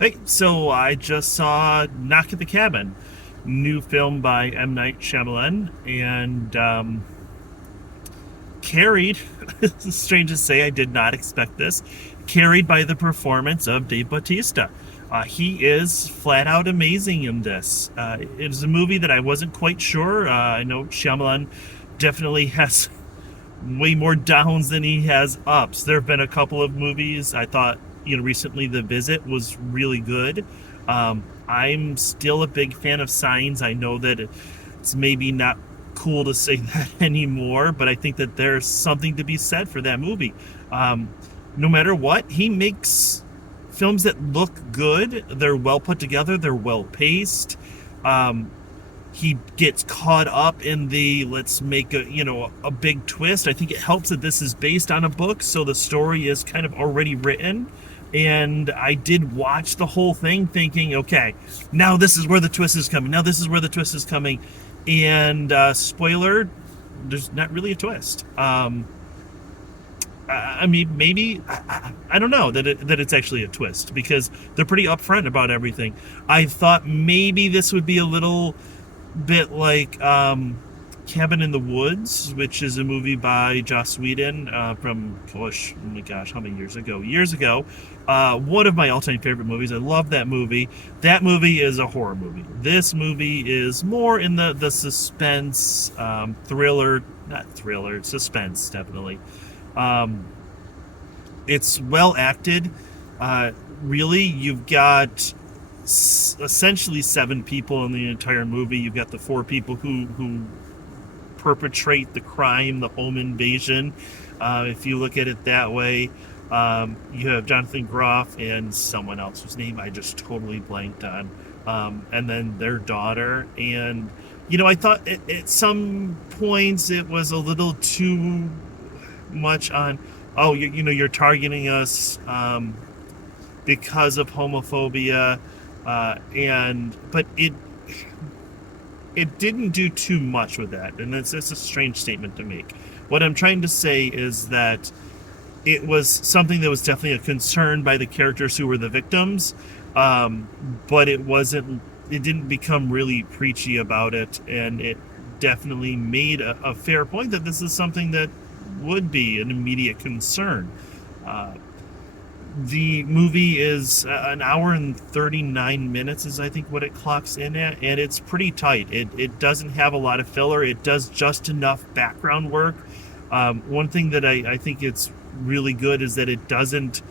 Hey, so I just saw Knock at the Cabin, new film by M. Night Shyamalan, and carried, it's strange to say, I did not expect this, carried by the performance of Dave Bautista. He is flat out amazing in this. It is a movie that I wasn't quite sure. I know Shyamalan definitely has way more downs than he has ups. There have been a couple of movies I thought, recently The Visit was really good. I'm still a big fan of Signs. I know that it's maybe not cool to say that anymore, but I think that there's something to be said for that movie. No matter what, he makes films that look good. They're well put together. They're well paced. Um, he gets caught up in the let's make a big twist. I think it helps that this is based on a book, so the story is kind of already written. And I did watch the whole thing thinking, okay, now this is where the twist is coming. Now this is where the twist is coming. And spoiler, there's not really a twist. I mean, maybe I don't know that it's actually a twist because they're pretty upfront about everything. I thought maybe this would be a little bit like Cabin in the Woods, which is a movie by Joss Whedon from, gosh, oh my gosh, how many years ago? Years ago. One of my all-time favorite movies. I love that movie. That movie is a horror movie. This movie is more in the suspense, thriller, not thriller, suspense, definitely. Um, it's well acted. Really, you've got essentially seven people in the entire movie. You've got the four people who perpetrate the crime, the home invasion. If you look at it that way, you have Jonathan Groff and someone else whose name I just totally blanked on, and then their daughter. And I thought at some points it was a little too much on. Oh, you're targeting us because of homophobia, but it didn't do too much with that, and it's a strange statement to make. What I'm trying to say is that it was something that was definitely a concern by the characters who were the victims, but it wasn't. It didn't become really preachy about it, and it definitely made a fair point that this is something that would be an immediate concern. Uh, the movie is an hour and 39 minutes is I think what it clocks in at, and it's pretty tight. It doesn't have a lot of filler. It does just enough background work. One thing that I think it's really good is that it doesn't,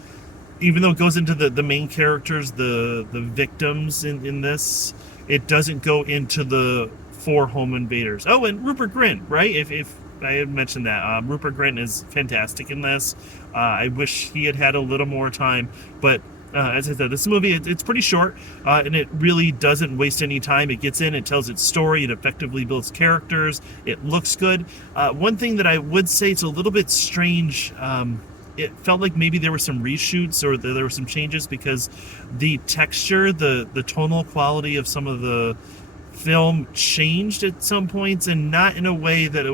even though it goes into the main characters, the victims in this, it doesn't go into the four home invaders. Oh, and Rupert Grint, right? If I had mentioned that. Rupert Grint is fantastic in this. I wish he had had a little more time, but as I said, this movie, it's pretty short, and it really doesn't waste any time. It gets in, it tells its story, it effectively builds characters, it looks good. One thing that I would say it's a little bit strange, it felt like maybe there were some reshoots or there were some changes because the texture, the tonal quality of some of the film changed at some points, and not in a way that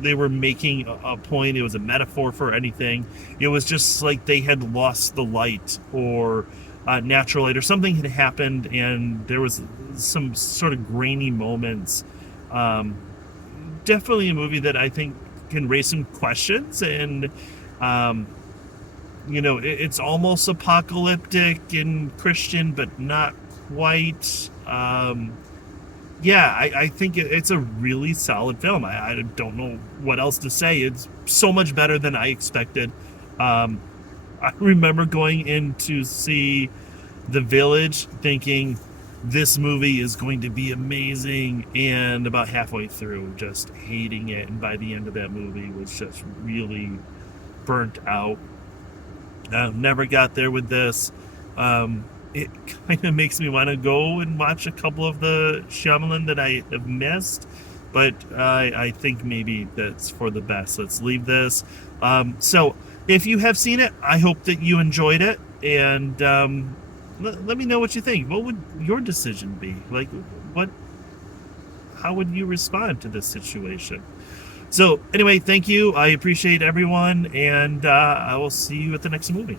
they were making a point, it was a metaphor for anything. It was just like they had lost the light or natural light, or something had happened and there was some sort of grainy moments. Definitely a movie that I think can raise some questions, and it's almost apocalyptic and Christian but not quite. I think it's a really solid film. I don't know what else to say. It's so much better than I expected. I remember going in to see The Village thinking this movie is going to be amazing, and about halfway through just hating it, and by the end of that movie was just really burnt out. Never got there with this. It kind of makes me want to go and watch a couple of the Shyamalan that I have missed, but I think maybe that's for the best. Let's leave this. So if you have seen it, I hope that you enjoyed it, and let me know what you think. What would your decision be? Like, how would you respond to this situation? So anyway, thank you. I appreciate everyone, and I will see you at the next movie.